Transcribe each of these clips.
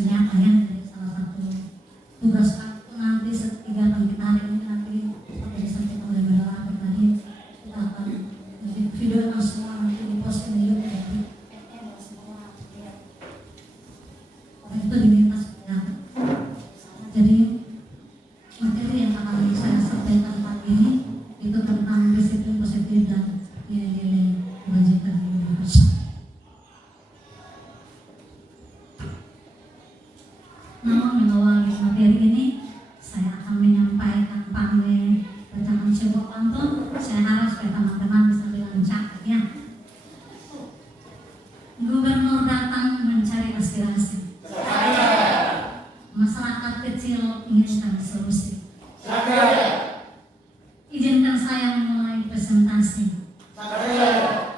senjata ya, jadi salah satu tugas aku nanti kegiatan kita hari ini nanti seperti disampaikan oleh moderator tadi, kita akan videokan semua nanti di posting di YouTube jadi semua lihat. Oleh itu diminta senjata. Jadi materi yang akan saya sampaikan pagi ini itu tentang disiplin positif dan nilai-nilai kebajikan di universal. Namun mengawali materi ini, saya akan menyampaikan panggil bacaan sebuah pantun. Saya harap supaya teman-teman bisa dengan catat ya. Gubernur datang mencari aspirasi. Masyarakat kecil inginkan solusi. Izinkan saya memulai presentasi.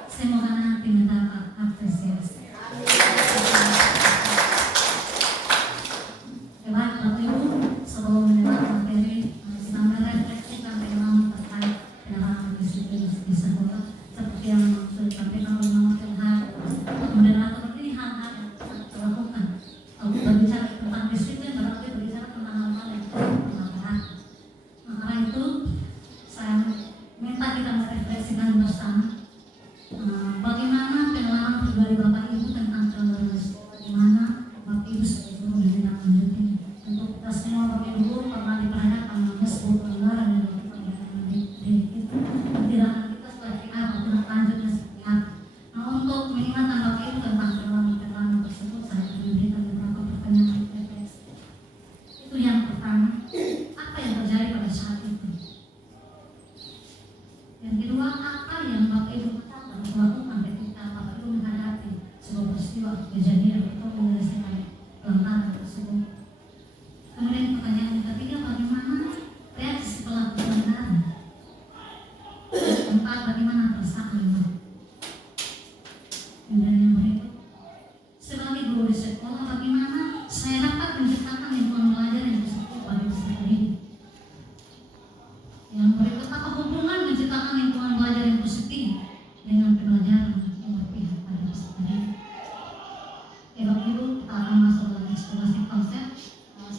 Semoga nanti mendapat apresiasi. Baik, Bapak Ibu, sebelum mendengar materi, kita merefleksikan pengalaman terkait penerapan disiplin di sekolah seperti yang sudah disampaikan oleh Mama Filhar. Moderator ini hal-hal yang sangat dilakukan. Kalau berbicara tentang disiplin, berarti berbicara tentang hal-hal yang berat. Maka itu, saya minta kita merefleksikan bersama bagaimana pengalaman pribadi Bapak Ibu tentang pengalaman sekolah, di mana Bapak Ibu sebagai guru menindaklanjuti ini. Untuk kita semua Bapak Ibu pernah diperhadapkan dengan sebuah pelanggaran yang dilakukan oleh anak-anak didik kita. Tindakan kita seperti apa, tindak lanjutnya seperti apa. Nah, untuk mengingatkan Bapak Ibu tentang pengalaman-pengalaman tersebut, saya akan memberikan beberapa pertanyaan refleksi. Itu yang pertama, apa yang terjadi pada saat itu? Yang kedua, apa yang Bapak Ibu katakan atau lakukan ketika Bapak Ibu menghadapi sebuah peristiwa kejadian atau menyelesaikan pelanggaran tersebut? Kemudian pertanyaan yang ketiga, bagaimana reaksi pelaku pelanggaran? Keempat, bagaimana perasaan Ibu? Kemudian yang berikut, sebagai guru di sekolah, bagaimana saya dapat menciptakan lingkungan belajar yang positif bagi peserta didik? Yang berikut, apa hubungan menciptakan lingkungan belajar yang positif dengan pembelajaran yang berpihak pada peserta didik? Ya Bapak Ibu, kita akan masuk dalam eksplorasi konsep.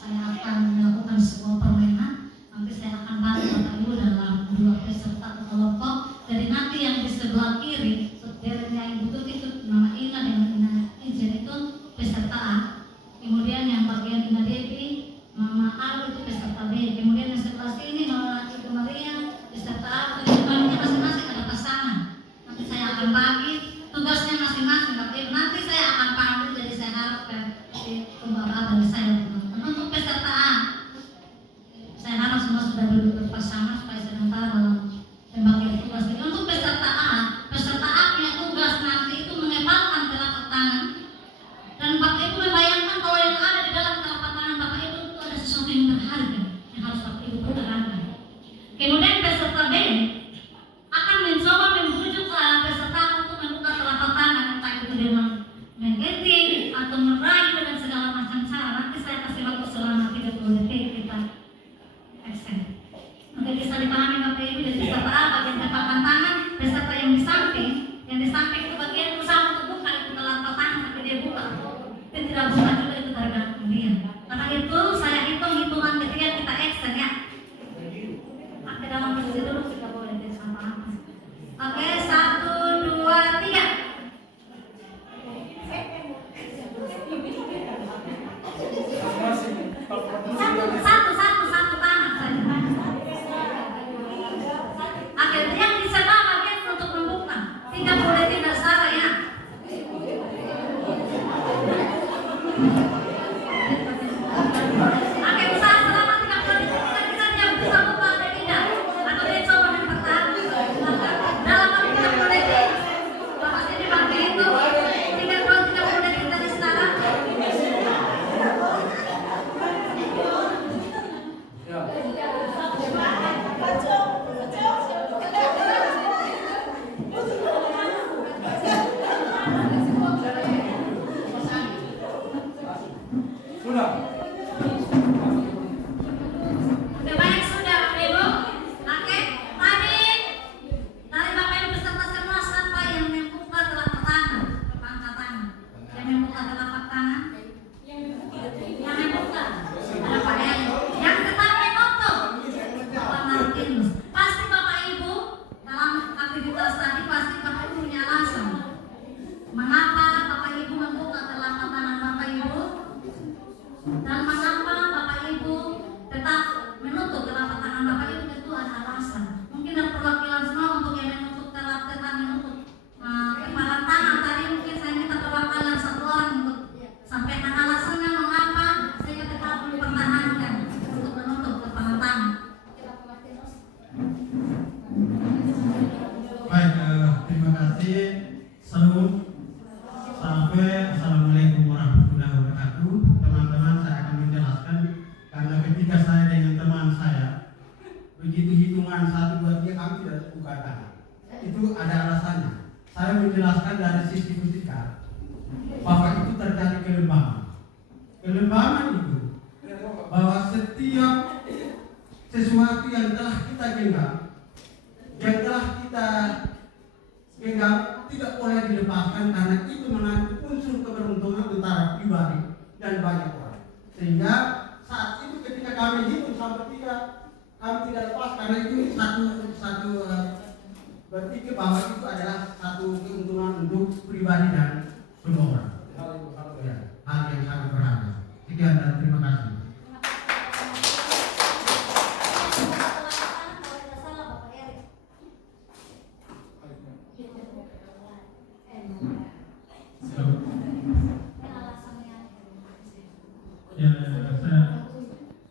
Saya akan melakukan sebuah permainan. Nanti saya akan bantu Bapak Ibu dalam dua peserta atau kelompok. Jadi nanti yang di sebelah kiri, sebenarnya Ibu Tuti itu nama Ina dengan Ina Ijen itu peserta A. Kemudian yang bagian Ina Devi, Mama Al itu peserta B. Kemudian yang sebelah sini Mama Ibu Maria peserta A. Kemudian masing-masing ada pasangan. Nanti saya akan bagi tugasnya masing-masing. Tapi nanti saya akan panggil, jadi saya harapkan pembawa dari saya. Untuk peserta A, saya harap semua sudah duduk berpasangan supaya sebentar dalam pembagian tugas ini. Untuk peserta A punya tugas nanti itu mengebalkan telapak tangan. Dan Bapak Ibu membayangkan kalau yang ada di dalam telapak tangan Bapak Ibu itu ada sesuatu yang berharga yang harus Bapak Ibu pertahankan. Kemudian peserta B akan mencoba membujuk peserta untuk membuka telapak tangan, entah itu dengan menggeting atau merayu dengan segala macam cara. Nanti saya kasih waktu selama 30 detik kita aksen. Oke, bisa dipahami Bapak Ibu Salam. Sampai Assalamualaikum warahmatullahi wabarakatuh. Teman-teman, saya akan menjelaskan karena ketika saya dengan teman saya begitu hitungan 1, 2, 3 kami tidak bukakan. Itu ada alasannya. Saya menjelaskan dari sisi fisika bahwa itu terjadi kelembaman. Kelembaman itu bahwa setiap sesuatu yang telah kita genggam, tidak boleh dilepaskan karena itu mengandung unsur keberuntungan antara pribadi dan banyak orang. Sehingga saat itu ketika kami hitung sampai 3, kami tidak lepas karena itu satu berpikir bahwa itu adalah satu keuntungan untuk pribadi dan semua orang. Hal yang sangat berharga. Sekian dan terima kasih. Ya, saya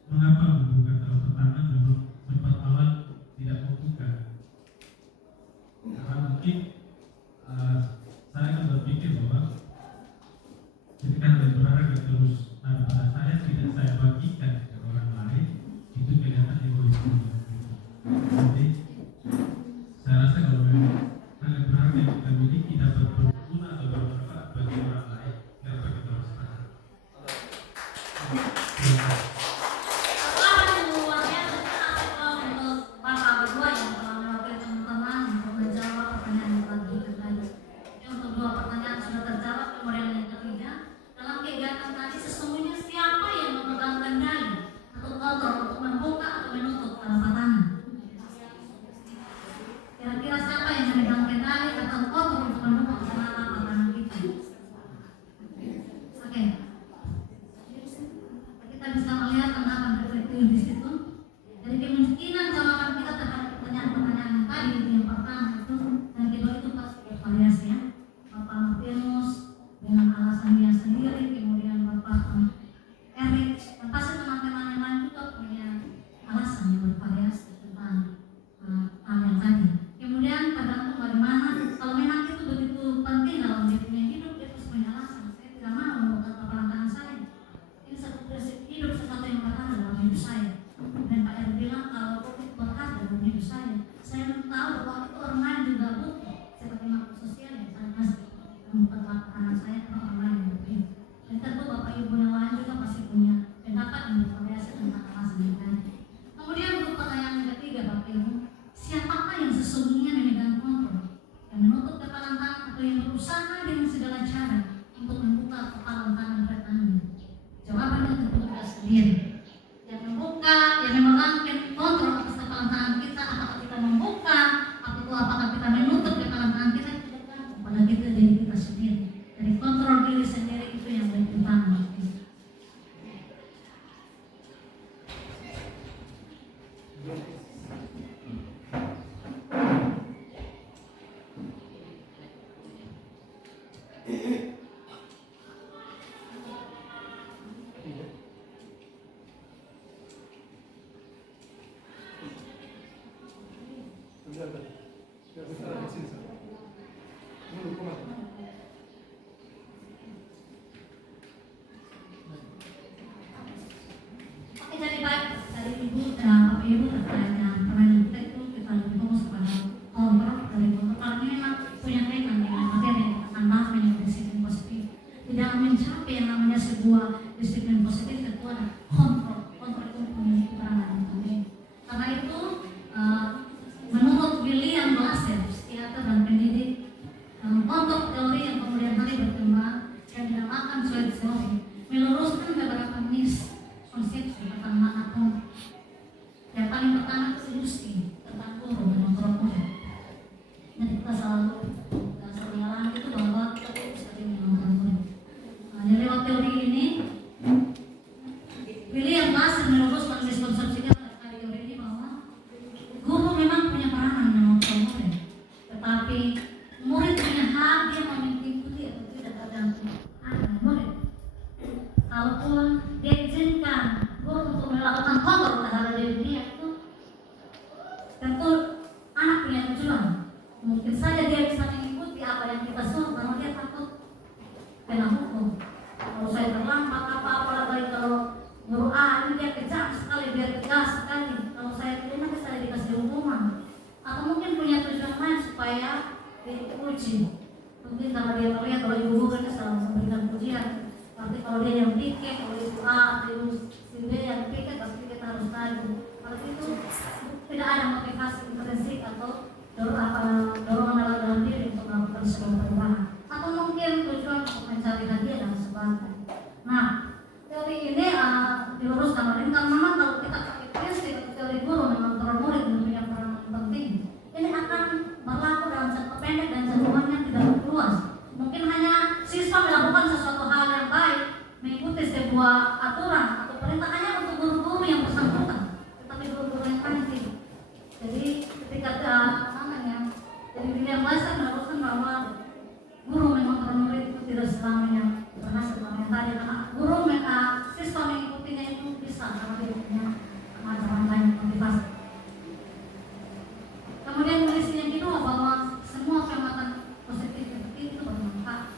mengapa membuka telapak tangan memang sempat awal tidak membuka karena mungkin saya kan berpikir bahwa ketika ada berharga terus ada pada saya tidak saya bagikan ke orang lain itu kelihatan egois. Jadi saya rasa kalau memang hal berharga yang kita miliki dapat berguna atau bermanfaat bagi orang lain, kenapa kita harus tahan? Kira-kira siapa yang memegang kendali atau kotor untuk membuka telapak tangan kita? Oke. Kita bisa melihat tanggapan reflektif di situ. Dari kemungkinan jawaban kita terhadap pertanyaan-pertanyaan yang tadi yang pertama itu dan kedua itu pasti bervariasi ya. Bapak Martinus dengan alasan dia sendiri, kemudian Bapak Erik, dan pasti teman-teman yang lain juga punya alasan yang bervariasi tentang hal yang tadi. Kemudian tergantung bagaimana kalau memang itu begitu penting dalam dia punya hidup, dia harus punya alasan. Saya tidak mau membuka kepala tangan saya. Ini satu prinsip hidup, sesuatu yang berharga dalam hidup saya. Dan Pak Erik bilang kalau itu berharga dalam hidup saya. Saya tahu bahwa itu orang lain juga butuh sebagai makhluk sosial yang saya masih membuka telapak tangan saya ke orang lain yang butuh. Dan tentu Bapak Ibu yang lain juga pasti punya pendapat yang bervariasi tentang alasan yang tadi. Kemudian untuk pertanyaan yang ketiga Bapak Ibu, siapakah yang sesungguhnya memegang kontrol, yang menutup kepalan tangan atau yang berusaha dengan segala cara untuk membuka kepalan tangan rekannya? Jawabannya tentu kita sendiri. Yang membuka, yang memegang kontrol atas kepalan tangan kita, apakah kita membuka atau apakah kita menutup kepalan tangan kita, itu tergantung pada kita diri kita sendiri. Dari kontrol diri sendiri itu yang paling utama. Oke, jadi baik dari Ibu dan Bapak Ibu terkait dengan pertanyaan kita itu kita lebih fokus pada kontrol dari kontrol. Karena ini memang punya kaitan dengan materi yang akan bahas mengenai prinsip positif Mungkin kalau dia melihat kalau ibu guru kan selalu memberikan pujian. Tapi kalau dia yang piket, kalau ibu A, ibu si B yang piket, pasti kita harus maju. Kalau itu tidak ada motivasi intrinsik atau dorongan dalam diri untuk melakukan sebuah perubahan. Atau mungkin tujuan untuk mencari hadiah dan sebagainya. Nah, teori ini diluruskan oleh karena memang kalau kita pakai prinsip teori guru memang turun murid punya peran penting. Ini akan berlaku dalam jangka pendek dan jangkauannya tidak luas. Mungkin hanya siswa melakukan sesuatu hal yang baik, mengikuti sebuah aturan atau perintah hanya untuk guru-guru yang bersangkutan, tetapi guru-guru yang lain tidak. Jadi ketika jadi William Blaser meneruskan bahwa guru memang turun murid itu tidak selamanya berhasil tadi karena guru siswa mengikutinya itu bisa karena dia punya kemampuan lain motivasi. Kemudian polisi yang kedua bahwa semua pengamatan positif itu bermanfaat.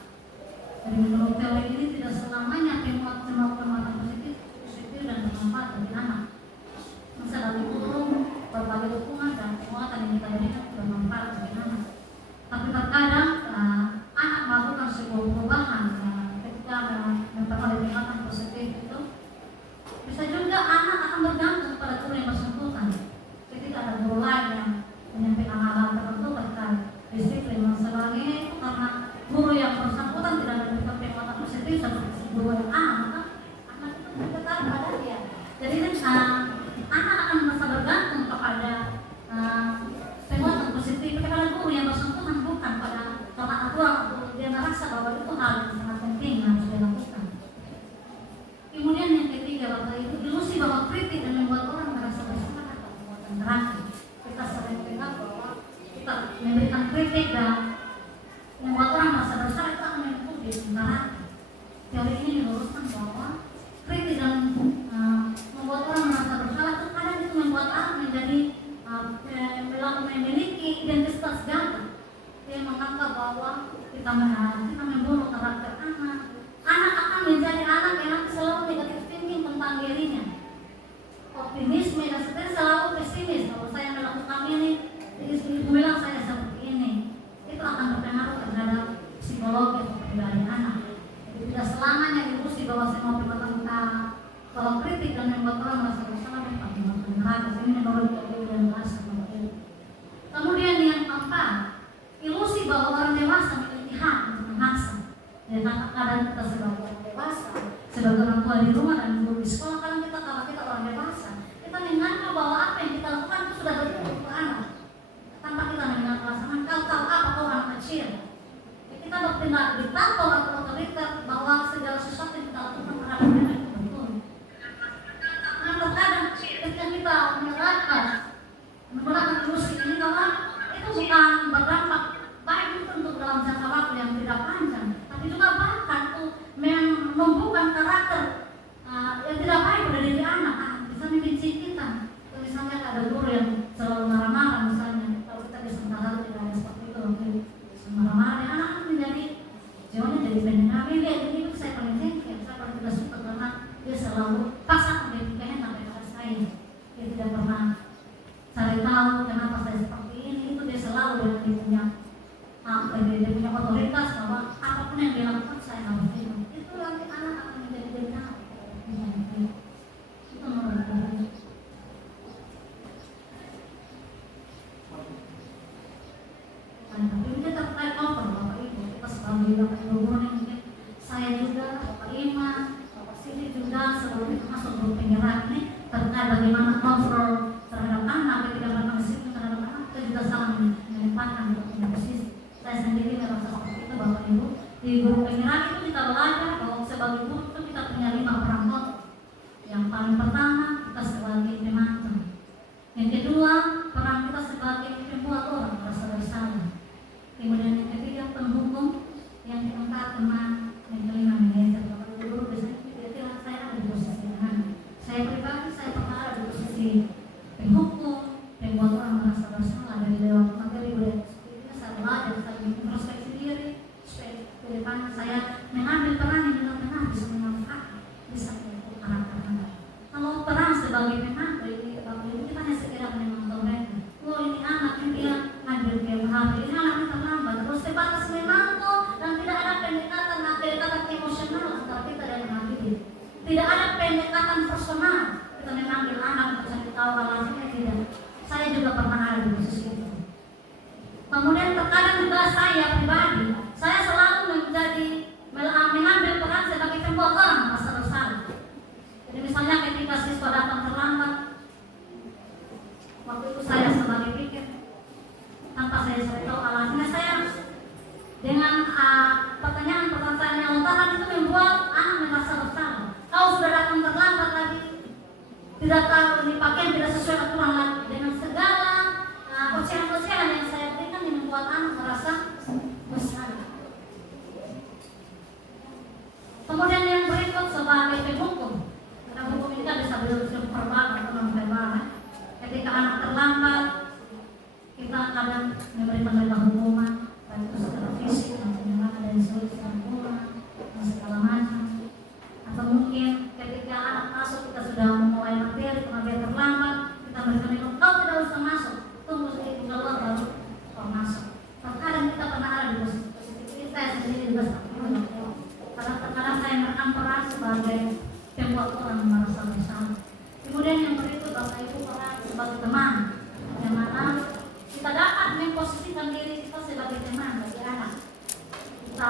Jadi menurut teori ini tidak selamanya semua pengamatan positif dan bermanfaat bagi anak. Misalnya bagi guru, berbagai dukungan dan penguatan yang kita berikan bermanfaat bagi anak. Tapi terkadang anak melakukan sebuah perubahan ketika memperoleh pengamatan positif itu bisa juga anak akan bergantung pada guru yang bersangkutan. Ketika ada guru lain yang menyampaikan hal-hal tertentu terkait disiplin masalahnya itu karena guru yang bersangkutan tidak memberikan penguatan positif seperti guru yang maka anak itu tetap ada dia. Jadi anak akan merasa bergantung kepada penguatan positif kepada guru yang bersangkutan bukan pada aturan atau dia merasa bahwa itu hal yang sangat penting yang harus dilakukan. Kemudian yang ketiga Bapak Ibu, ilusi bahwa kritik dan membuat orang merasa bersalah atau perbuatan terakhir. Kita sering dengar bahwa kita memberikan kritik dan membuat orang merasa bersalah itu akan menimbulkan disempurnakan. Teori ini diluruskan bahwa kritik dan membuat orang merasa bersalah itu kadang itu membuat orang menjadi memiliki identitas ganda. Dia menganggap bahwa kita membunuh karakter anak. Anak akan menjadi anak yang selalu negatif thinking tentang dirinya. Optimisme dan seterusnya selalu pesimis. Kalau saya melakukan ini, ibu bilang saya seperti ini. Itu akan berpengaruh terhadap psikologi atau kepribadian anak. Jadi tidak selamanya ilusi bahwa semua perbuatan bahwa kritik dan membuat orang merasa bersalah dan perbuatan terakhir. Ini menurut teori dan bahasa. Kemudian yang keempat, ilusi bahwa orang dewasa memiliki hak untuk memaksa. Dan kadang kita sebagai orang dewasa, sebagai orang tua di rumah dan guru di sekolah, kalau kita orang dewasa, kita menganggap bahwa apa yang kita lakukan itu sudah betul untuk anak. Tanpa kita mendengar perasaan, kau tahu apa kau anak kecil. Kita bertindak diktator atau otoriter bahwa segala sesuatu yang kita lakukan terhadap mereka itu betul. Nah, terkadang ketika kita menggunakan ilusi ini bahwa itu bukan berdampak baik itu untuk dalam jangka waktu yang tidak panjang, tapi juga bahkan itu menumbuhkan karakter yang tidak baik pada diri anak. Bisa membenci kita. Misalnya ada guru yang selalu marah-marah misalnya, kalau kita bisa mengatakan tidak ada seperti itu, marah-marah, anak menjadi jauhnya jadi pendengar. Dia jadi itu saya paling jengkel, saya paling tidak suka karena dia selalu paksa menjadikannya sampai pada saya. Dia tidak pernah cari tahu kenapa saya seperti ini. Itu dia selalu dengan dia punya otoritas bahwa apapun yang dia lakukan saya harus terima. Itu nanti anak akan menjadi benar. Itu menurut saya. Tapi ini terkait over Bapak Ibu. Kita sebagai Bapak Ibu guru mungkin saya juga, Bapak Ima, Bapak Siti juga sebelum itu masuk grup penggerak ini terkait bagaimana kontrol terhadap anak, tidak berkonsisten terhadap anak, kita juga salah menempatkan untuk punya posisi. Saya sendiri merasa seperti itu Bapak Ibu. Di guru penggerak itu kita belajar bahwa sebagai guru itu kita punya 5 peran pokok. Yang paling pertama kita sebagai pemantau. Yang kedua peran kita sebagai pembuat orang merasa bersalah. Kemudian yang ketiga penghukum. Yang keempat teman. Yang kelima manajer. Bapak Ibu guru biasanya tidak saya ada di posisi mana. Saya pribadi saya pernah ada di posisi penghukum, pembuat orang merasa bersalah dari lewat materi budaya. Saya belajar, saya introspeksi diri supaya ke depan saya mengambil peran yang benar-benar bisa memanfaatkan, bisa membantu anak-anak. Kalau peran sebagai pemantau, Bapak Ibu kita hanya sekedar memantau mereka. Oh ini anak yang dia ngambil tiap hari, ini anak yang terlambat, terus sebatas memantau pertanyaan yang lontaran itu membuat anak merasa bersalah. Kau sudah datang terlambat lagi, tidak tahu ini pakaian tidak sesuai aturan lagi, dengan segala ocehan-ocehan yang saya berikan yang membuat anak merasa bersalah. Kemudian yang berikut sebagai penghukum, karena hukum ini kan bisa verbal atau non verbal. Ketika anak terlambat, kita kadang memberikan mereka hukuman, baik itu secara fisik, penyerangan dari sudut hukuman, dan segala macam. Atau mungkin ketika anak masuk kita sudah mulai materi, kemudian terlambat, kita berikan itu, kau tidak usah masuk, tunggu sedikit keluar baru kau masuk. Terkadang kita pernah ada di posisi ini, saya sendiri juga sama. Karena terkadang saya merekam peran sebagai pembuat orang merasa bersalah. Kemudian yang berikut Bapak Ibu peran sebagai teman, yang mana kita dapat memposisikan diri kita sebagai teman bagi anak. Kita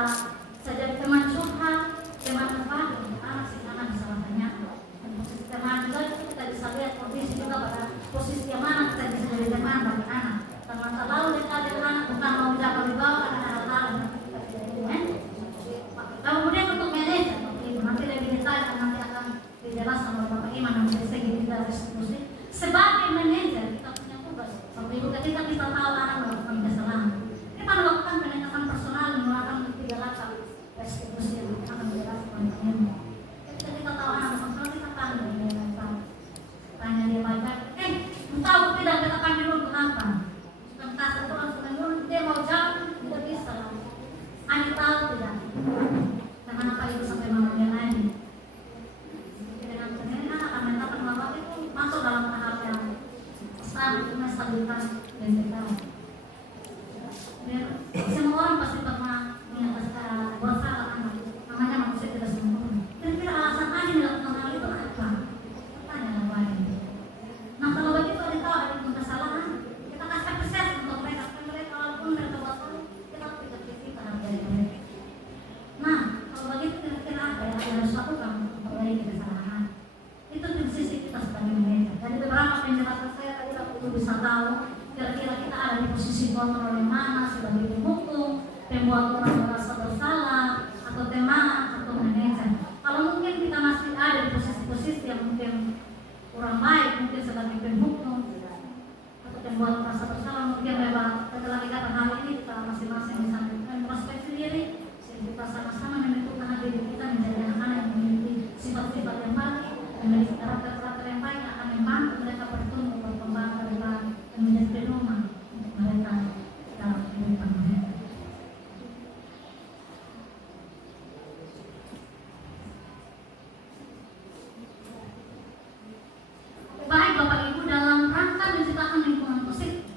jadi teman curhat, teman terpadu untuk anak sehingga anak bisa bertanya. Dan posisi teman juga itu kita bisa lihat kondisi juga pada posisi yang mana kita bisa jadi teman bagi anak. Teman terlalu dekat dengan anak bukan mau jaga di bawah karena hal-hal yang kita tidak ingin. Kemudian untuk manajer, nanti lebih detail nanti akan dijelaskan oleh Bapak Iman dari segi kita restitusi. Sebagai manajer kita punya tugas. Bapak Ibu ketika kita tahu anak melakukan kesalahan, kita melakukan pendekatan personal menggunakan 3 langkah restitusi yang akan dijelaskan oleh Bapak Iman. Ketika kita tahu anak melakukan kesalahan, kita tanya dia baik-baik. Tahu tidak kita panggil dulu kenapa? Sudah kasih itu langsung dulu dia mau jawab tidak bisa. Ani tahu tidak? Kenapa Ibu sampai memanggil Ani? Dengan sendiri anak akan mengatakan bahwa itu masuk dalam tahap yang menstabilkan identitas. Semua orang pasti pernah menyatakan bersalah anak, namanya manusia tidak sempurna. Kira-kira alasan Ani melakukan hal itu apa? Tanya lain. Nah kalau begitu ada tahu ada kesalahan, kita kasih apresiasi untuk mereka. Mereka walaupun mereka buat salah, kita tidak kritik terhadap mereka. Nah kalau begitu kira-kira apa yang harus lakukan untuk memperbaiki kesalahan? Itu di sisi kita sebagai mereka. Dari beberapa penjelasan saya tadi aku bisa tahu kira-kira kita ada di posisi kontrol yang mana sebagai penghukum, pembuat orang merasa bersalah, atau teman, atau manajer. Kalau mungkin kita masih ada di posisi-posisi yang mungkin kurang baik, mungkin sebagai penghukum atau pembuat merasa bersalah, mungkin memang setelah kita hal ini kita masing-masing bisa introspeksi diri, kita sama-sama menentukan diri kita menjadi anak-anak yang memiliki sifat-sifat yang baik, memiliki karakter-karakter yang baik akan membantu mereka bertumbuh berkembang ke depan dan menjadi pedoman untuk mereka dalam kehidupan mereka. Baik Bapak Ibu, dalam rangka menciptakan lingkungan positif,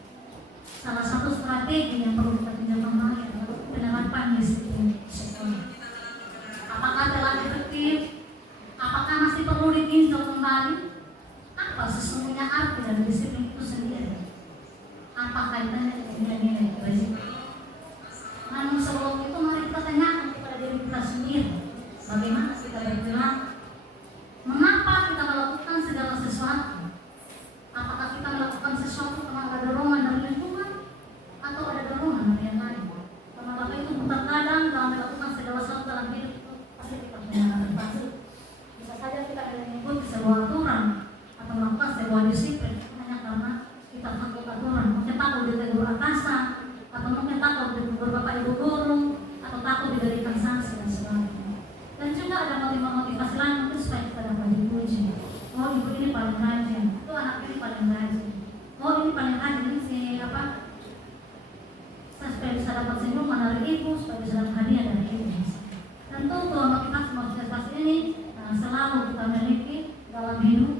salah satu strategi yang perlu kita tinjau kembali adalah penerapan disiplin sekolah. Apakah telah efektif? Apakah masih perlu ditinjau kembali? Apa sesungguhnya arti dari disiplin itu sendiri? Apa kaitannya dengan nilai-nilai kebajikan? Namun sebelum itu mari kita tanyakan kepada diri kita sendiri, bagaimana kita berperilaku? Mengapa kita melakukan segala sesuatu? Apakah kita melakukan sesuatu karena ada dorongan dari lingkungan atau ada dorongan dari yang lain? Karena Bapak itu terkadang dalam melakukan segala sesuatu dalam hidup itu pasti kita punya adaptasi. Bisa saja kita ada mengikuti sebuah aturan atau melakukan sebuah disiplin hanya karena kita takut aturan, mungkin takut ditegur atasan, atau mungkin takut ditegur Bapak Ibu guru, atau takut diberikan sanksi dan sebagainya. Dan juga ada motivasi lain mungkin supaya kita dapat dipuji. Oh ibu ini paling rajin, itu anak ini paling rajin. Oh ini paling rajin, ini si apa? Saya supaya bisa dapat senyuman dari ibu, supaya bisa dapat hadiah dari ibu. Tentu motivasi ini selalu kita miliki dalam hidup.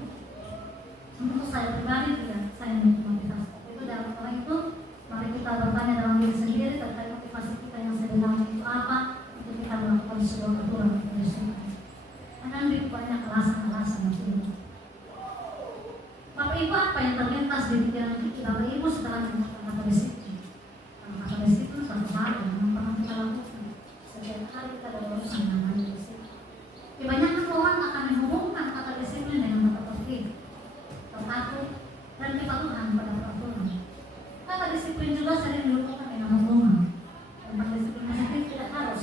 Untuk saya pribadi tidak, saya memiliki motivasi. Itu dalam hal itu, mari kita bertanya dalam diri sendiri terkait motivasi kita yang sebenarnya itu apa untuk kita melakukan sebuah aturan yang disiplin. Karena lebih banyak alasan-alasan itu. Bapak Ibu, apa yang terlintas di pikiran kita Bapak Ibu setelah mendengar kata disiplin? Kata disiplin satu hal yang pernah kita lakukan. Setiap kali kita berurusan dengan disiplin. Kebanyakan orang akan menghubungkan kata disiplin dengan kata tertib, terpatuh, dan kepatuhan pada peraturan. Kata disiplin juga sering dihubungkan dengan hukuman. Tentang disiplin sendiri tidak harus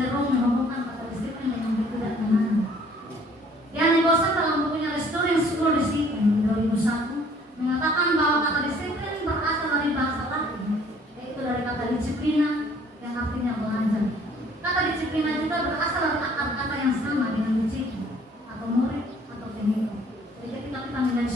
cenderung menemukan kata disiplin yang tidak menang. Yang Bosan dalam bukunya Restoring School Discipline 2001 mengatakan bahwa kata disiplin berasal dari bahasa Latin, yaitu dari kata disiplina yang artinya belajar. Kata disiplina juga berasal dari akar kata yang sama dengan disiplin atau murid atau pengikut. Jadi ketika kita menjadi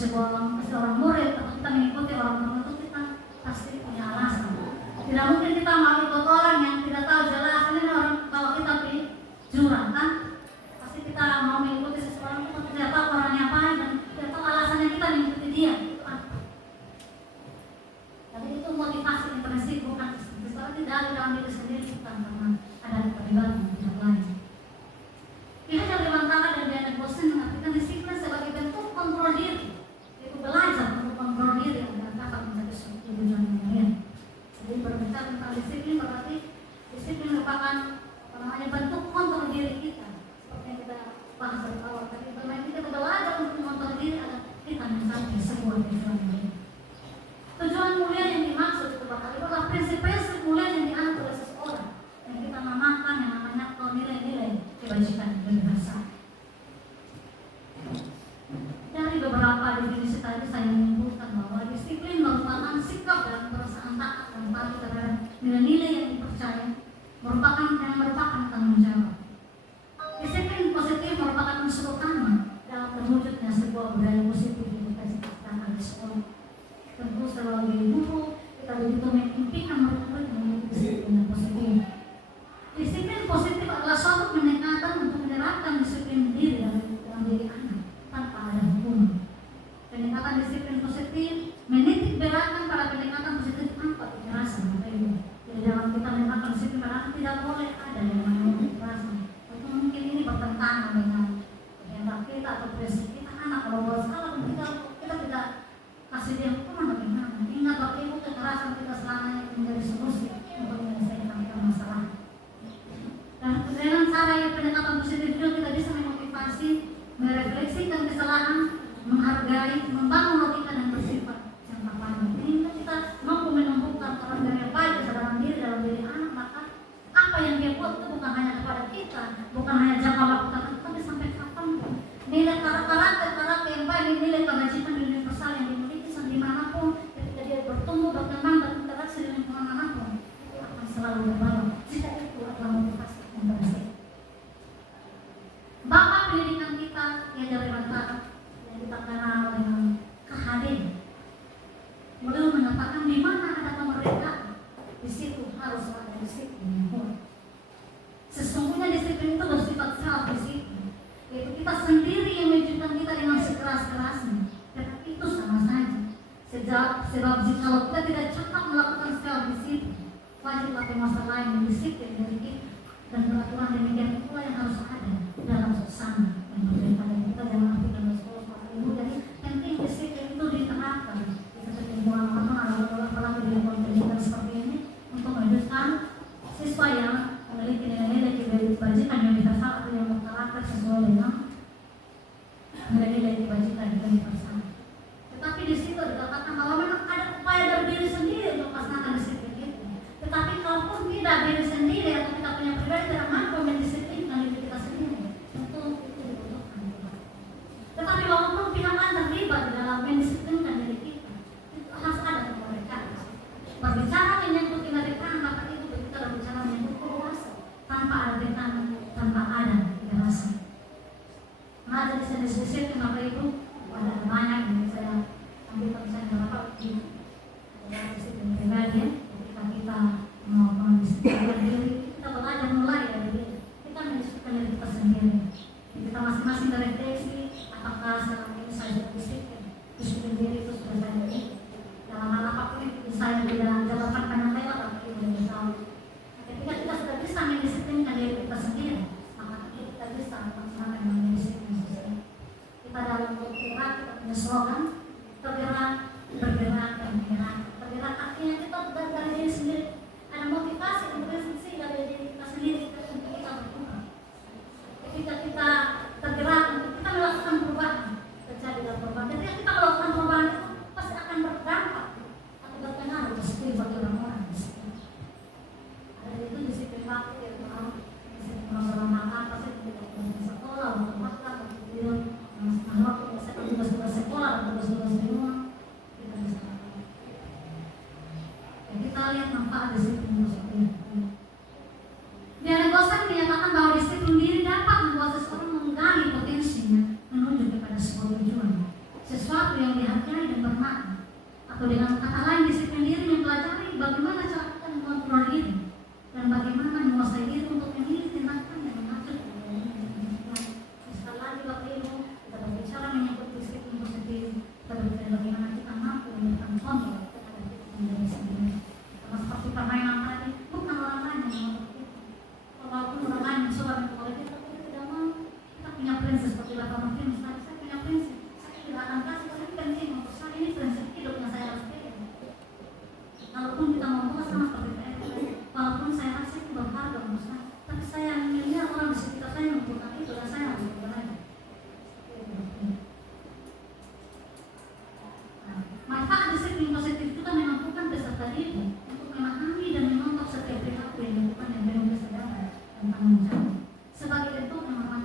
seorang murid atau kita mengikuti orang tertentu, kita pasti punya alasan. Tidak mungkin kita mau ikut orang yang tidak tahu jelas ini orang, kalau kita pilih jurang kan, pasti kita mau mengikuti seseorang kita tidak tahu orangnya apa dan tidak tahu alasannya kita mengikuti dia. Tapi itu motivasi intrinsik, bukan sesuatu dari dalam diri sendiri, bukan karena ada keterlibatan pihak lain. Pihak yang Lewantara dan Janet Bosen mengartikan disiplin sebagai bentuk kontrol diri, yaitu belajar untuk kontrol diri agar dapat menjadi suatu tujuan yang mulia. Jadi berbicara tentang disiplin berarti disiplin merupakan bentuk kontrol diri kita, seperti yang kita bahas dari awal. Tapi bagaimana kita belajar untuk mengontrol diri agar kita mencapai sebuah tujuan mulia. Tujuan mulia yang dimaksud itu adalah prinsip-prinsip mulia yang dianut oleh seseorang yang kita namakan yang namanya nilai-nilai kebajikan universal. Dari beberapa definisi tadi saya menyimpulkan bahwa disiplin merupakan sikap dan perasaan taat dan patuh terhadap nilai-nilai yang dipercaya, merupakan tanggung jawab. Disiplin positif merupakan unsur utama dalam terwujudnya sebuah budaya positif yang kita ciptakan di sekolah. Tentu sebagai guru kita begitu mengimpikan murid-murid memiliki disiplin yang positif. Disiplin positif adalah suatu pendekatan untuk menerapkan disiplin diri dalam diri anak tanpa ada hukuman. Pendekatan disiplin positif menitik beratkan pada pendekatan positif tanpa kekerasan. Jadi dalam kita menerapkan disiplin beratkan tidak boleh ada yang namanya kekerasan. Itu mungkin ini bertentangan dengan kehendak kita atau prinsip kita. Anak kalau buat salah kita tidak kasih dia hukuman bagaimana? Ingat Bapak Ibu, kekerasan kita selama ini menjadi solusi untuk menyelesaikan masalah. Dan dengan cara yang pendekatan positif juga kita bisa memotivasi, merefleksikan kesalahan, menghargai, membangun logika dan bersifat jangka panjang. Sehingga kita mampu menumbuhkan karakter yang baik, kesadaran diri dalam diri anak, maka apa yang dia buat itu bukan hanya kepada kita, bukan hanya jangka waktu tertentu, tapi sampai kapan pun. Nilai karakter yang baik, nilai kebajikan universal yang dimiliki dimanapun, ketika dia bertumbuh, berkembang, berinteraksi dengan lingkungan manapun, itu akan selalu berbaik. Jika itu adalah motivasi yang bersih. Bapak pendidikan kita yang dari Lewantara yang kita kenal dengan KHD, beliau mengatakan di mana ada kemerdekaan, di situ harus ada disiplin yang kuat. Sesungguhnya disiplin itu bersifat self-disiplin, yaitu kita sendiri yang menunjukkan kita dengan sekeras-kerasnya, tetapi itu sama saja. Sebab kalau kita tidak cepat melakukan self-disiplin, wajiblah penguasa lain mendisiplin diri kita, dan peraturan demikian pula yang harus ada dalam suasana yang berbeda. Dan kita jangan artikan sekolah Bapak Ibu, jadi penting disiplin itu diterapkan. Kita ketentuan apalagi di lingkungan pendidikan seperti ini untuk mewujudkan siswa yang memiliki nilai-nilai kebajikan universal atau yang berkarakter sesuai dengan nilai-nilai kebajikan universal. Tetapi di situ dikatakan bahwa memang ada upaya dari diri sendiri untuk melaksanakan disiplin itu. Tetapi kalaupun tidak diri sendiri atau kita punya pribadi tidak mampu mendisiplinkan diri kita sendiri, tentu itu dibutuhkan. Tetapi walaupun pihak lain terlibat di dalam mendisiplinkan diri kita, itu harus ada kemerdekaan. Berbicara menyangkut kemerdekaan, maka itu kita berbicara menyangkut kebebasan tanpa ada tekanan, tanpa ada kekerasan.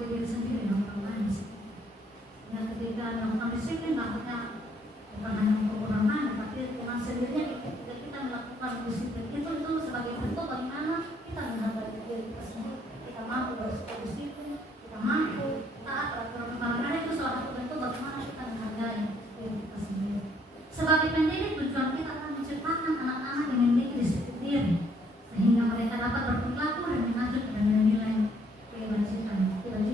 diri sendiri dan orang lain. Ya ketika melakukan disiplin maksudnya bukan hanya untuk orang lain, tapi Tuhan sendiri ketika kita melakukan disiplin itu sebagai bentuk bagaimana kita menghargai diri kita sendiri. Kita mampu bersikap disiplin, kita mampu taat peraturan peraturan itu salah satu bentuk bagaimana kita menghargai diri kita sendiri. Sebagai pendidik tujuan kita akan menciptakan anak-anak yang memiliki disiplin diri sehingga mereka dapat berperilaku dan mengacu pada nilai kewajiban,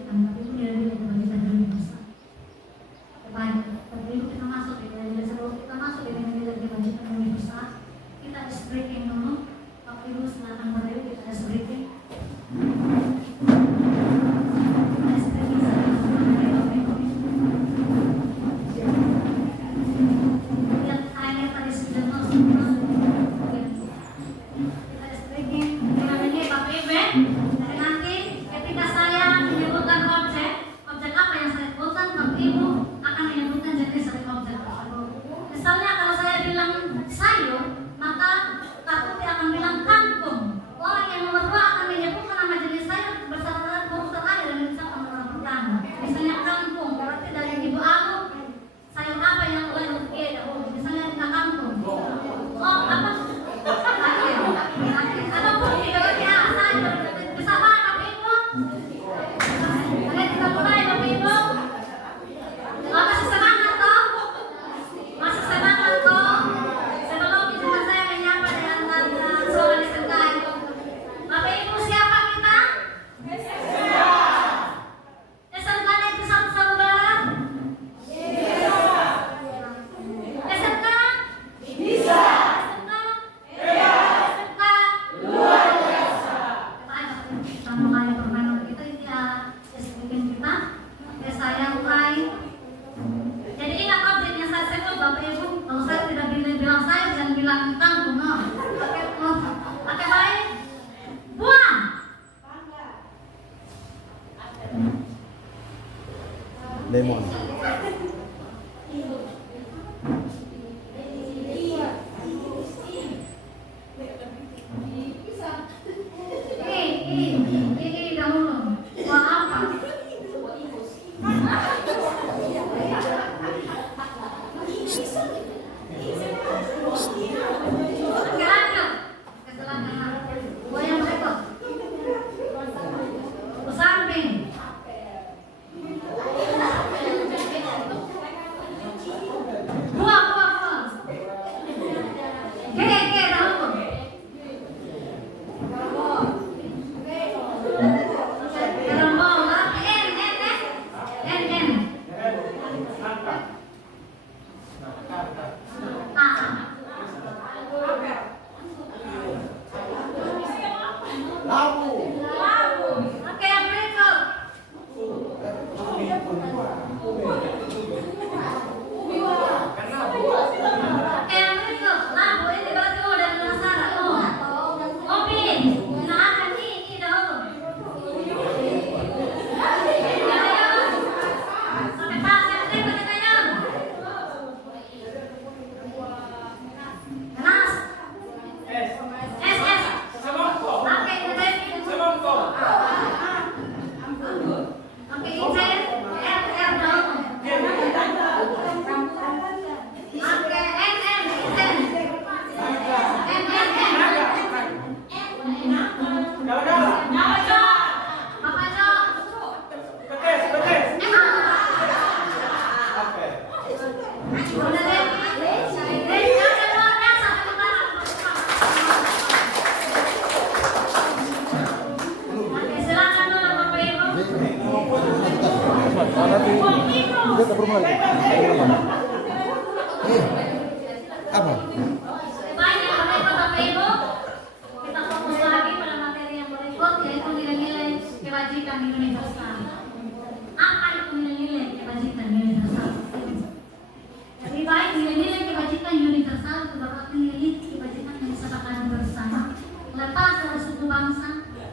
tapi itu nilai-nilai kewajiban yang besar. Baik, sebelum kita masuk di nilai-nilai kewajiban yang besar, kita ice breaking dulu. Bapak Ibu silakan berdiri, kita ice breaking. Ice breaking lihat airnya tadi sudah semua. Kita ice breaking dengan ini Bapak Ibu. Dari nanti ketika saya menyebutkan objek apa yang saya sebutkan, Bapak Ibu akan menyebutkan jenis dari objek tersebut. Misalnya kalau saya bilang sayur, maka Kak Tuti akan bilang kangkung. Orang yang nomor 2 akan menyebutkan nama jenis sayur berdasarkan huruf terakhir dan misalkan orang pertama. Misalnya kangkung, berarti dari Ibu Alu sayur apa yang mulai huruf G dahulu. Misalnya kita kangkung. Oh apa? Atau putih berarti sayur. Bisa apa Bapak Ibu? Oke, kita mulai Bapak Ibu. Masih semangat toh? Masih semangat toh? Sebelum kita saya menyapa dengan suara disertai. Bapak Ibu siapa kita? SMK itu satu barat? SMK? Bisa. SMK? SMK? Luar biasa. Kita mulai permainan kita ya, bikin kita. Oke, saya mulai. Jadi ingat objek yang saya sebut Bapak Ibu. Kalau saya tidak bilang saya, jangan bilang kangkung. Oke, baik. Buang. Lemon. Ini dahulu. Buang apa? Oke, lanjut. Kesilakan. Buang yang berikut. Samping. Buang. G dahulu. Dalam bola. N. Oke, yang berikut. Oke, yang berikut. Lampu ini berarti udah penasaran. Kopi. Nah, akan ini dahulu. Sampai pas yang berikut kita yang. Nas. S. Oke, kita Oke, Ijen. R dahulu. Oke, N. Ijen. Bapak Jo. Udah deh. Oke, silakan dulu Bapak Ibu. Juga ke rumah lagi. Apa? Banyak Bapak Ibu. Kita fokus lagi pada materi yang berikut, yaitu nilai-nilai kewajiban universal. Apa itu nilai-nilai kewajiban universal? Lebih baik nilai-nilai kewajiban universal itu berarti nilai kewajiban yang disepakati bersama, lepas dari suku bangsa,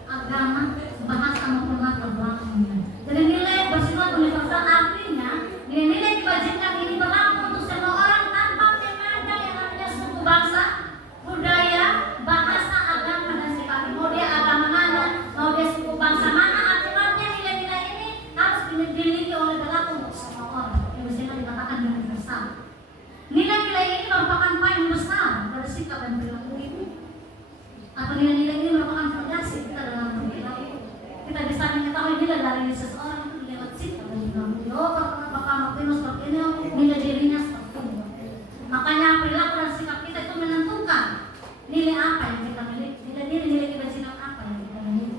agama, bahasa maupun latar belakangnya. Jadi nilai bersifat universal artinya nilai-nilai kewajiban ini berlaku untuk semua orang tanpa memandang yang namanya suku bangsa, budaya, bahasa, agama dan sebagainya. Mau dia agama mana, mau dia suku bangsa mana, aturannya nilai-nilai ini dari seseorang itu lewat sikap dan juga Bapak Martinus seperti ini, nilai dirinya seperti ini. Makanya perilaku dan sikap kita itu menentukan nilai apa yang kita miliki, nilai diri, nilai kebajikan apa yang kita miliki.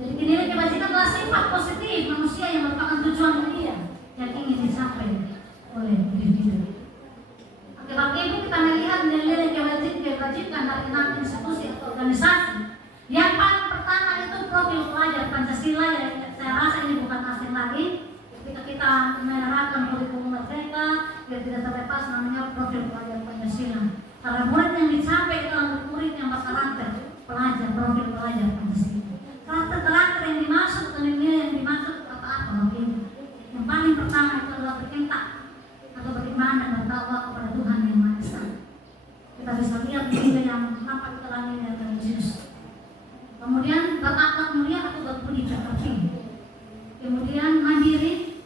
Jadi nilai kebajikan adalah sifat positif manusia yang merupakan tujuan mulia yang ingin dicapai oleh individu. Oke, Bapak Ibu, kita melihat nilai kebajikan dari 6 institusi atau organisasi. Yang paling pertama itu profil pelajar Pancasila, yang saya rasa ini bukan asing lagi. Ketika kita menerapkan kurikulum merdeka, biar tidak terlepas namanya profil pelajar Pancasila. Karena murid yang dicapai adalah murid yang berkarakter pelajar, profil pelajar Pancasila. Karakter yang dimaksud atau nilai yang dimaksud apa-apa Bapak Ibu. Yang paling pertama itu adalah berkentak atau beriman dan bertakwa kepada Tuhan yang Maha Esa. Kita bisa lihat nilai yang nampak di dalam nilai religius. Kemudian berakhlak mulia atau berbudi pekerti. Kemudian mandiri,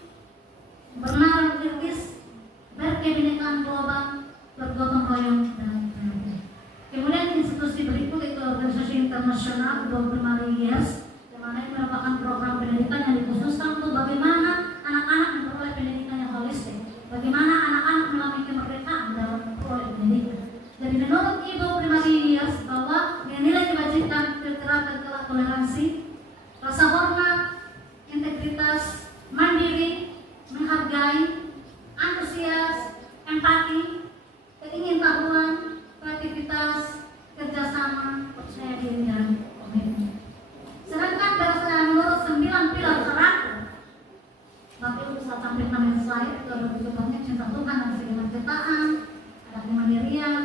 bernalar kritis, berkebinekaan global, bergotong royong dan kreatif. Kemudian institusi berikut itu organisasi internasional 25 years, di mana ini merupakan program pendidikan yang dikhususkan untuk bagaimana anak-anak memperoleh pendidikan yang holistik, bagaimana anak-anak mengalami kemerdekaan dalam memperoleh pendidikan. Jadi menurut Ibu Primary Years bahwa nilai kebajikan terterapkan telah toleransi, rasa hormat, integritas, mandiri, menghargai, antusias, empati, keingintahuan, kreativitas, kerjasama, percaya diri dan komitmen. Sedangkan berdasarkan menurut 9 pilar karakter, Bapak Ibu bisa tampilkan slide itu ada begitu banyak: cinta Tuhan dan kemerdekaan, ada kemandirian,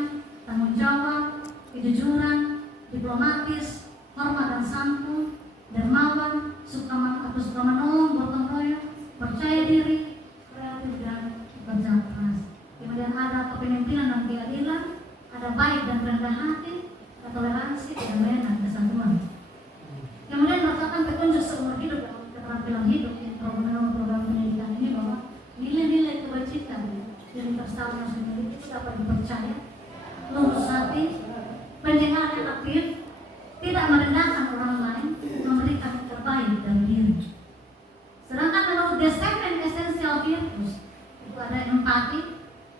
tanggung jawab, kejujuran, diplomatis, hormat dan santun, dermawan, suka menolong, gotong royong, percaya diri, kreatif dan kerja keras. Kemudian ada kepemimpinan dan keadilan, ada baik dan rendah hati, ada toleransi, kedamaian dan kesatuan. Kemudian berdasarkan petunjuk seumur hidup dan keterampilan hidup di program pendidikan ini bahwa nilai-nilai kebajikan universal yang dimiliki itu dapat dipercaya, lurus hati, pendengar yang aktif, tidak merendahkan orang lain, memberikan yang terbaik dari diri. Sedangkan menurut the seven essential virtues itu ada empati,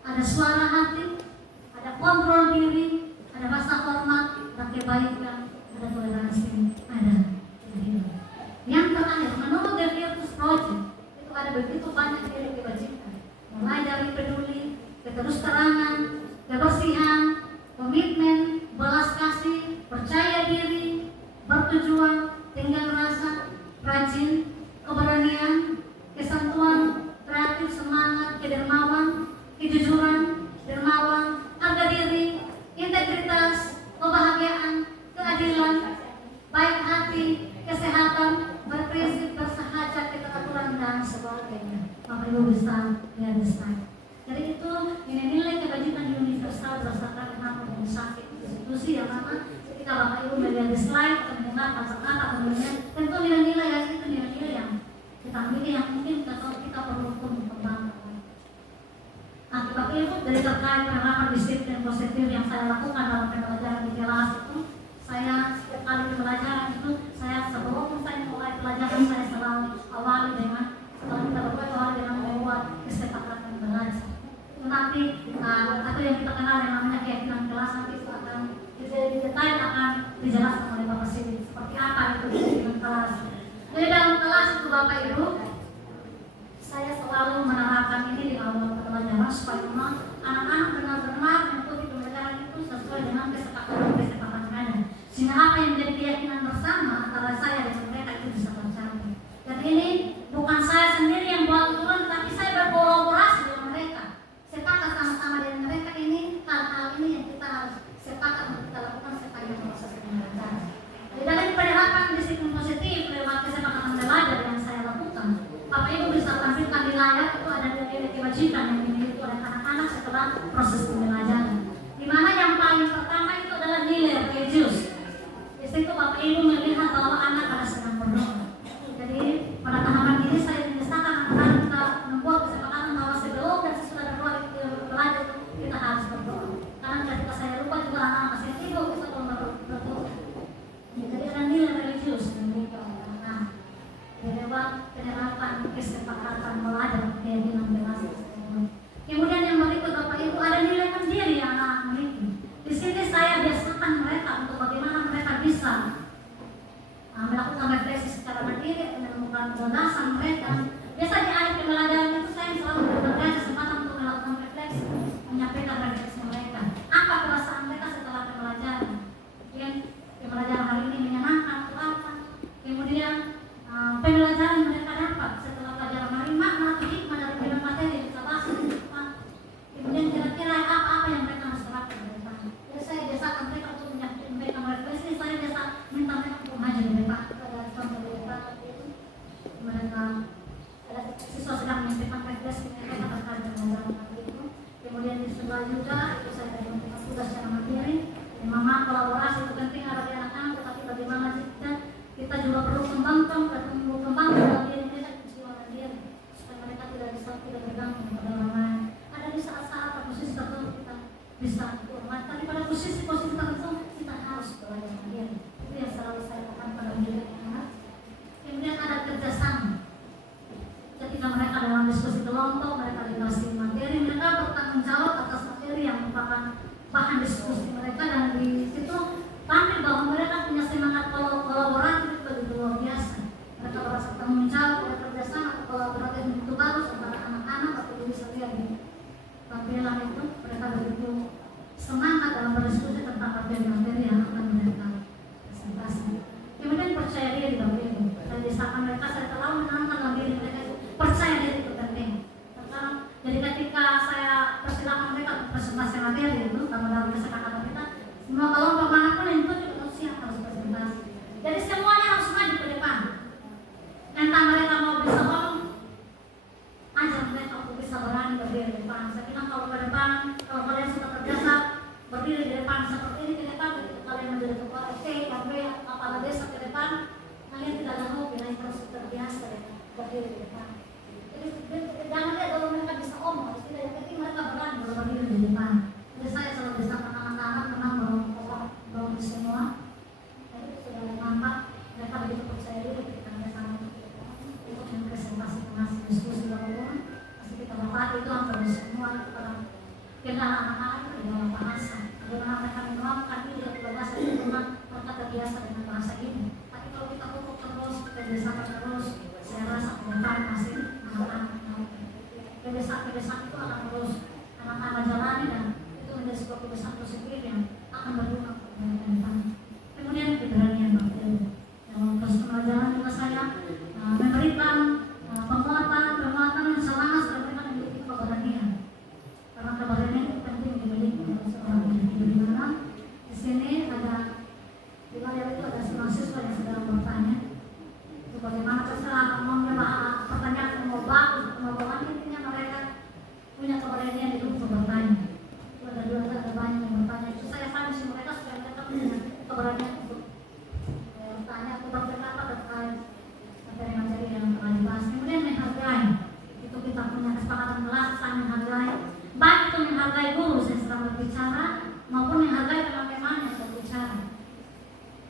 ada suara hati, ada kontrol diri, ada rasa hormat, ada kebaikan, ada toleransi, ada keadilan. Yang terakhir, menurut the Virtus Project itu ada begitu banyak nilai kebajikan, mulai dari peduli, keterus-terangan, kebersihan, komitmen, belas kasih, percaya diri, bertujuan, tinggal rasa, rajin, keberanian, kesatuan, kreatif, semangat, kedermawan, kejujuran, dermawan, harga diri, integritas, kebahagiaan, keadilan, baik hati, kesehatan, berprinsip, bersahaja, keteraturan dan sebagainya. Bapak Ibu bisa lihat di slide. Jadi itu nilai-nilai kebajikan universal berdasarkan 6 organisasi institusi yang mana ketika Bapak Ibu melihat di slide atau mendengar kata-kata atau mendengar, tentu nilai-nilai yang itu nilai-nilai yang kita miliki yang mungkin kita perlu untuk mengembangkan. Nah, Bapak Ibu, dari terkait penerapan disiplin positif yang saya lakukan dalam pembelajaran di kelas itu, saya setiap kali pembelajaran itu saya sebelum saya mulai pelajaran saya selalu awali dengan membuat kesepakatan belajar. Nanti atau yang kita kenal yang namanya keyakinan kelas nanti itu akan detail akan dijelaskan oleh Bapak Sidi seperti apa itu keyakinan kelas. Jadi dalam kelas itu Bapak Ibu, saya selalu menerapkan ini di awal pembelajaran supaya memang anak-anak benar-benar mengikuti pembelajaran itu sesuai dengan kesepakatan ada. Sehingga apa yang menjadi keyakinan bersama antara saya dan mereka itu bisa tercapai. Dan ini bukan kesepakatan belajar kayak di 16. Kemudian yang berikut Bapak Ibu, ada nilai mandiri yang anak memiliki. Di sini saya biasakan mereka untuk bagaimana mereka bisa melakukan refleksi secara mandiri, menemukan gagasan mereka. Biasa di akhir pembelajaran itu saya selalu memberikan kesempatan untuk melakukan refleksi, menyampaikan refleksi mereka. Apa perasaan mereka setelah pembelajaran? Kemudian pembelajaran hari ini menyenangkan atau apa? Kemudian pembelajaran mereka dapat setelah pelajaran hari makna atau hikmah dari bidang materi yang kita bahas. Kemudian kira-kira apa yang mereka harus lakukan dari depan. Jadi saya biasakan mereka untuk menyampaikan refleksi. Saya biasa minta mereka untuk mengajar di depan. Ada contoh di depan itu mereka ada siswa sedang menyampaikan refleksi, mereka terkait dengan pelajaran itu. Kemudian di sebelah juga itu saya ada menyampaikan tugas secara mandiri. Memang kolaborasi itu penting ada di anak-anak, tetapi bagaimana kita juga perlu kembangkan dalam diri mereka jiwa mandiri supaya mereka tidak bergantung kepada orang lain. Ada di saat-saat atau posisi tertentu kita bisa hormat, tapi pada posisi tertentu kita harus belajar mandiri. Itu yang selalu saya katakan pada diri anak. Kemudian ada kerjasama. Ketika mereka dalam diskusi kelompok, mereka dikasih materi, mereka bertanggung jawab atas materi yang merupakan bahan diskusi mereka, dan di situ tampil bahwa mereka punya semangat kolaboratif begitu luar biasa. Mereka merasa tanggung jawab, mereka kerjasama atau kolaboratif itu bagus antara anak-anak atau diri sendiri di tampilan itu. Mereka begitu semangat dalam berdiskusi tentang materi yang akan mereka presentasi. Kemudian percaya diri dalam diri. Dan disahkan mereka saya telah menanamkan dalam diri mereka itu percaya diri itu penting. Jadi ketika saya persilakan mereka untuk presentasi materi itu, karena dalam kesepakatan kita semua kelompok manapun itu juga siap harus presentasi. Jadi semuanya harus maju ke depan. Entah mereka mau bisa ngomong, ajar mereka untuk bisa berani berdiri di depan. Saya bilang kalau ke depan, kalau kalian sudah terbiasa berdiri di depan seperti ini ke depan, begitu kalian menjadi ketua RT, RW, kepala desa ke depan, kalian tidak mau bila harus terbiasa berdiri di depan. Jadi jangan lihat kalau mereka bisa omong, tidak yang penting mereka berani berdiri di depan. Jadi saya selalu bisa anak-anak memang belum semua. Jadi itu sudah nampak mereka begitu percaya diri ketika mereka sama untuk mempresentasikan hasil diskusi walaupun masih kita dapat itu hampir semua itu pada kendala anak-anak itu di dalam bahasa. Bagaimana mereka menerapkan ini dalam bahasa itu memang mereka terbiasa dengan bahasa ini. Tapi kalau kita pupuk terus, kita biasakan terus, saya rasa ke depan masih anak-anak kebiasaan itu akan terus anak-anak jalani, dan itu menjadi sebuah kebiasaan positif yang akan berguna ke depan. Kemudian keberanian waktu dalam proses pembelajaran juga saya memberikan penguatan yang semangat supaya mereka memiliki keberanian, karena keberanian itu penting dimiliki oleh seorang individu. Di mana di sini ada di layar itu ada mahasiswa yang sedang bertanya bagaimana terserah menjawab pertanyaan yang mau bagus atau mau bagus, intinya mereka punya keberanian itu untuk bertanya. Ada banyak yang bertanya, itu saya sangsi mereka supaya mereka punya keberanian untuk bertanya atau berpendapat terkait materi-materi yang telah dibahas. Kemudian menghargai, itu kita punya kesepakatan kelas saling menghargai, baik itu menghargai guru yang sedang berbicara maupun menghargai teman-teman yang berbicara.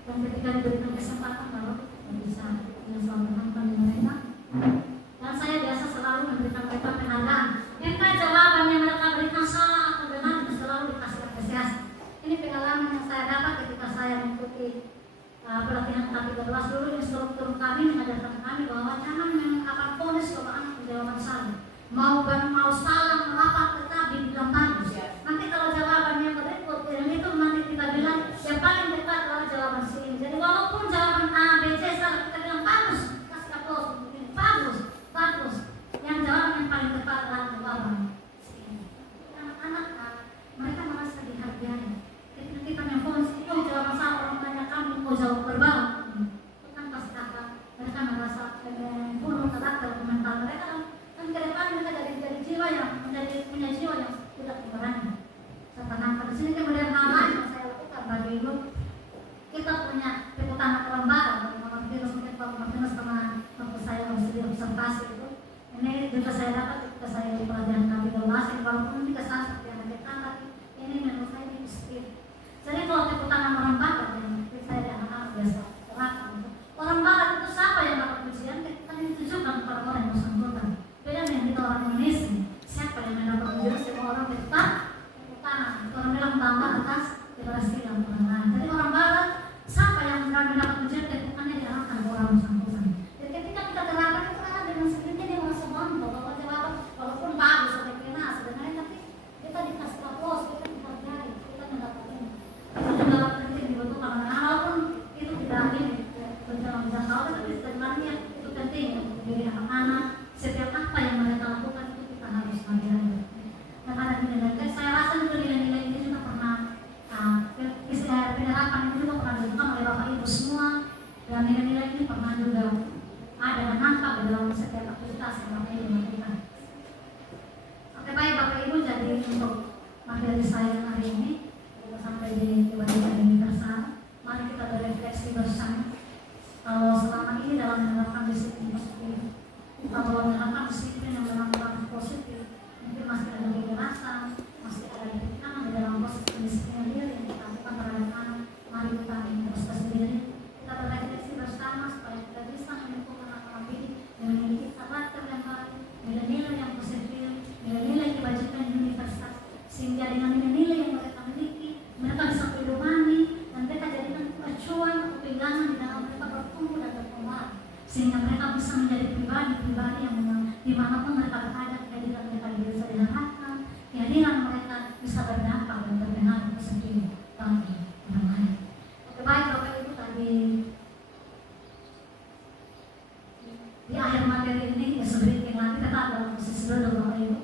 Dan ketika diberikan kesempatan baru bisa selalu menonton mereka. Dan saya biasa selalu memberikan mereka penghargaan. Entah jawabannya mereka berikan salah atau benar, itu selalu dikasih apresiasi. Ini pengalaman yang saya dapat ketika saya mengikuti pelatihan K13 dulu. Instruktur kami mengajarkan kami bahwa jangan mengungkapkan ponis kalau anak jawaban salah. Mau salah, mau apa, tetap dibilang bagus. Nanti kalau jawabannya berikut, yang itu nanti kita bilang yang paling dekat adalah jawaban C. Jadi walaupun jawaban A, B, C salah, kita bilang bagus, kasih aplaus, bagus. Yang jawaban yang paling tepat adalah jawaban C. Anak-anak mereka merasa dihargai. Ketika kita memfonis itu jawaban salah, orang tanya kamu mau jawab berbalik, itu kan pasti akan mereka merasa penuh karakter mental mereka. Kan ke depan mereka jadi jiwa yang punya jiwa yang tidak berani. Sekarang pada sini kemudian hal lain yang saya lakukan bagi ibu, kita punya pengetahuan kelembagaan dari Martinus, mungkin Pak Martinus karena waktu saya masih observasi itu, ini juga saya dapat ketika saya di pelajaran K13, walaupun ini kesan seperti yang ada, tapi ini menurut saya ini positif. Jadi kalau pengetahuan orang barat yang saya di anak-anak biasa orang barat itu siapa yang dapat ujian, kita ditujukan kepada orang yang bersangkutan. dalam setiap aktivitas yang Bapak Ibu lakukan. Oke, baik Bapak Ibu, jadi untuk materi saya hari ini kita sampai di kewajiban universal. Mari kita berefleksi bersama. Kalau selama ini dalam menerapkan disiplin positif, kalau menerapkan disiplin yang memang positif, mungkin masih ada kekerasan, masih ada tekanan di dalam proses pendisiplinan diri yang kita lakukan terhadap anak. Mari kita introspeksi diri, kita berefleksi bersama supaya kita bisa mendukung anak-anak didik yang memiliki karakter yang baik, nilai-nilai yang positif, nilai-nilai kebajikan universal, sehingga dengan nilai-nilai yang mereka miliki, mereka bisa peduli dan mereka jadikan acuan atau pegangan di dalam mereka bertumbuh dan berkembang, sehingga mereka bisa menjadi pribadi-pribadi yang memang dimanapun mereka berada, kehadiran mereka bisa diharapkan, kehadiran mereka bisa berdampak dan berpengaruh positif bagi orang lain. Oke, baik Bapak Ibu, tadi di akhir materi ini ya sedikit lagi tetap dalam posisi duduk Bapak Ibu.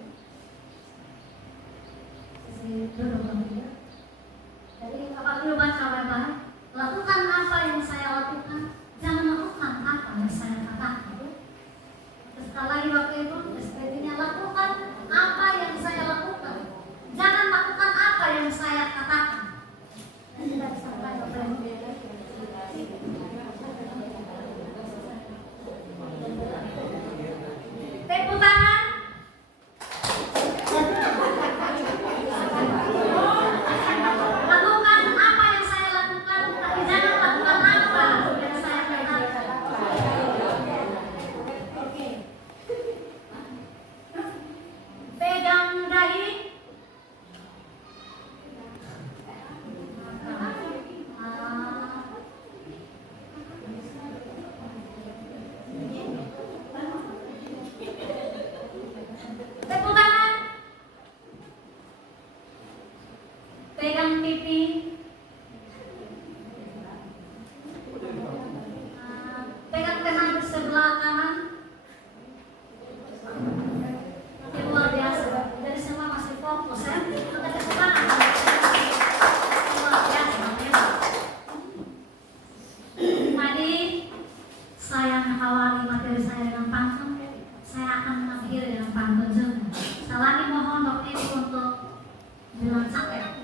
Posisi duduk Bapak Ibu. Jadi Bapak Ibu baca baik-baik. Lakukan apa yang saya lakukan, jangan lakukan apa yang saya katakan. Sekali lagi Bapak Ibu, sepertinya lakukan apa yang saya lakukan, jangan lakukan apa yang saya katakan. Dan tidak disampaikan Bapak Ibu. Tepuk tangan. Lakukan apa yang saya lakukan, tapi jangan lakukan apa yang saya katakan. Oke. Pegang dahi. Tepuk tangan. Pegang pipi. Pegang tangan di sebelah kanan. Oke, luar biasa. Jadi semua masih fokus ya. Kita ke sebelah. Luar biasa ya. Tadi saya mengawali materi saya dengan pantun. Saya akan mengakhiri dengan pantun juga. Sekali lagi mohon Bapak Ibu untuk bilang capek.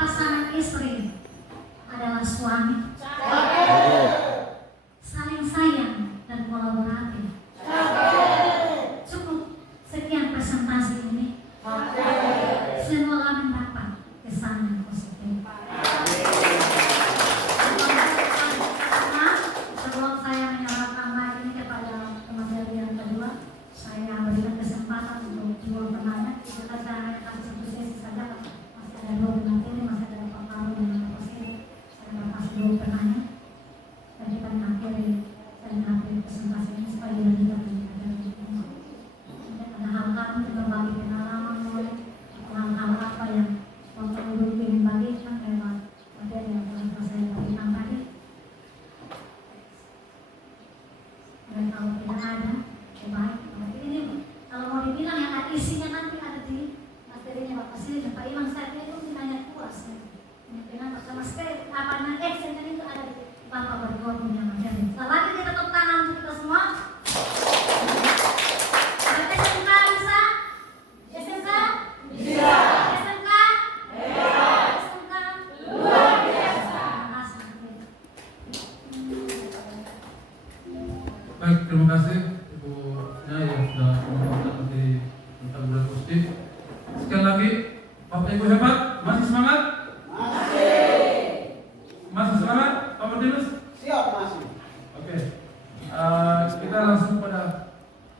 Pasangan istri adalah suami, saling sayang dan kolaboratif. Cukup sekian presentasi ini. Semoga mendapat kesan yang positif. Sebelum saya menyerahkan mic ini kepada materi yang kedua, saya berikan kesempatan untuk dua penanya. Kita hanya kasih satu sesi saja, masih ada dua materi, masih ada Pak Paru dan Pak Pasir. Saya kasih dua penanya dan kita mengakhiri presentasi ini supaya dilanjutkan di materi ini. Mungkin ada hal-hal untuk berbagi pengalaman mulai hal-hal apa yang Bapak Ibu ingin bagikan lewat materi yang telah saya berikan tadi. Dan kalau tidak ada, ya baik. Ini kalau mau dibilang yang ada isinya nanti ada di materinya Bapak Sini dan Pak Imam. Saya itu tidak puas. Dengan sama sekali apa namanya action itu ada di Bapak berbuat punya materi. Selamat kita tepuk tangan untuk kita semua. SMK bisa? SMK? Bisa. SMK? SMK? Luar biasa. Baik, terima kasih Ibu Nya yang sudah membawakan materi tentang bulan positif. Sekali lagi, Bapak Ibu hebat, masih semangat? Masih semangat, Pak Martinus? Siap masih. Oke. Kita langsung pada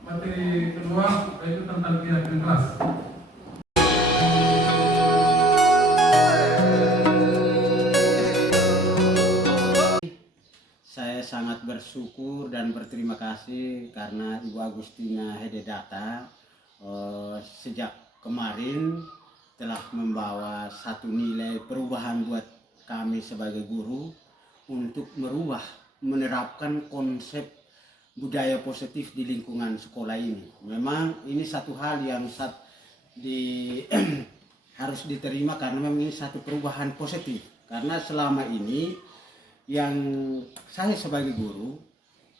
materi kedua, yaitu tentang keyakinan kelas. Saya sangat bersyukur dan berterima kasih karena Ibu Agustina Hededata sejak kemarin telah membawa satu nilai perubahan buat kami sebagai guru untuk menerapkan konsep budaya positif di lingkungan sekolah ini. Memang ini satu hal yang harus diterima karena memang ini satu perubahan positif. Karena selama ini yang saya sebagai guru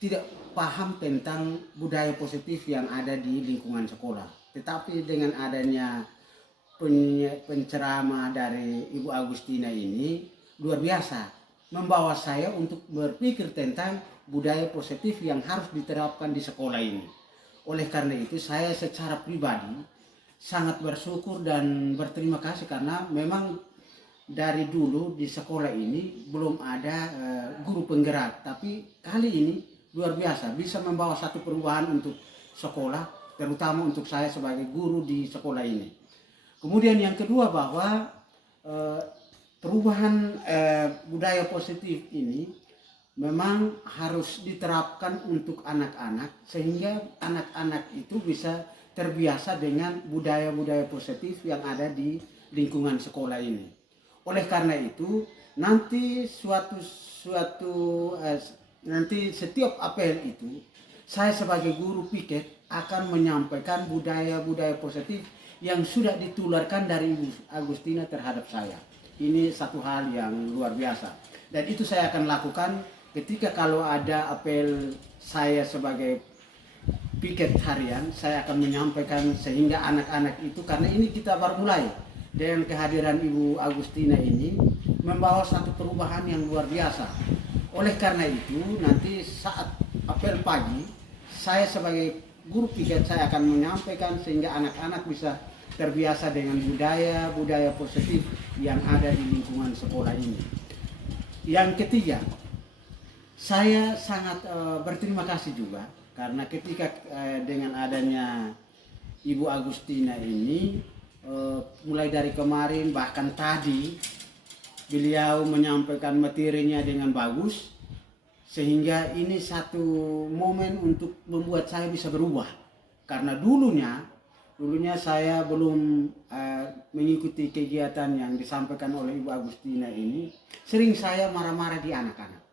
tidak paham tentang budaya positif yang ada di lingkungan sekolah. Tetapi dengan adanya penceramah dari Ibu Agustina ini luar biasa, membawa saya untuk berpikir tentang budaya positif yang harus diterapkan di sekolah ini. Oleh karena itu saya secara pribadi sangat bersyukur dan berterima kasih karena memang dari dulu di sekolah ini belum ada guru penggerak, tapi kali ini luar biasa bisa membawa satu perubahan untuk sekolah, terutama untuk saya sebagai guru di sekolah ini. Kemudian yang kedua bahwa perubahan budaya positif ini memang harus diterapkan untuk anak-anak sehingga anak-anak itu bisa terbiasa dengan budaya-budaya positif yang ada di lingkungan sekolah ini. Oleh karena itu nanti nanti setiap apel itu saya sebagai guru piket akan menyampaikan budaya-budaya positif yang sudah ditularkan dari Ibu Agustina terhadap saya. Ini satu hal yang luar biasa. Dan itu saya akan lakukan ketika kalau ada apel saya sebagai piket harian, saya akan menyampaikan sehingga anak-anak itu, karena ini kita baru mulai dengan kehadiran Ibu Agustina ini, membawa satu perubahan yang luar biasa. Oleh karena itu, nanti saat apel pagi, saya sebagai guru piket saya akan menyampaikan sehingga anak-anak bisa terbiasa dengan budaya positif yang ada di lingkungan sekolah ini. Yang ketiga, saya sangat berterima kasih juga karena ketika dengan adanya Ibu Agustina ini mulai dari kemarin bahkan tadi beliau menyampaikan materinya dengan bagus, sehingga ini satu momen untuk membuat saya bisa berubah. Karena dulunya saya belum mengikuti kegiatan yang disampaikan oleh Ibu Agustina ini, sering saya marah-marah di anak-anak.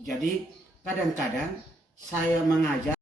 Jadi kadang-kadang saya mengajar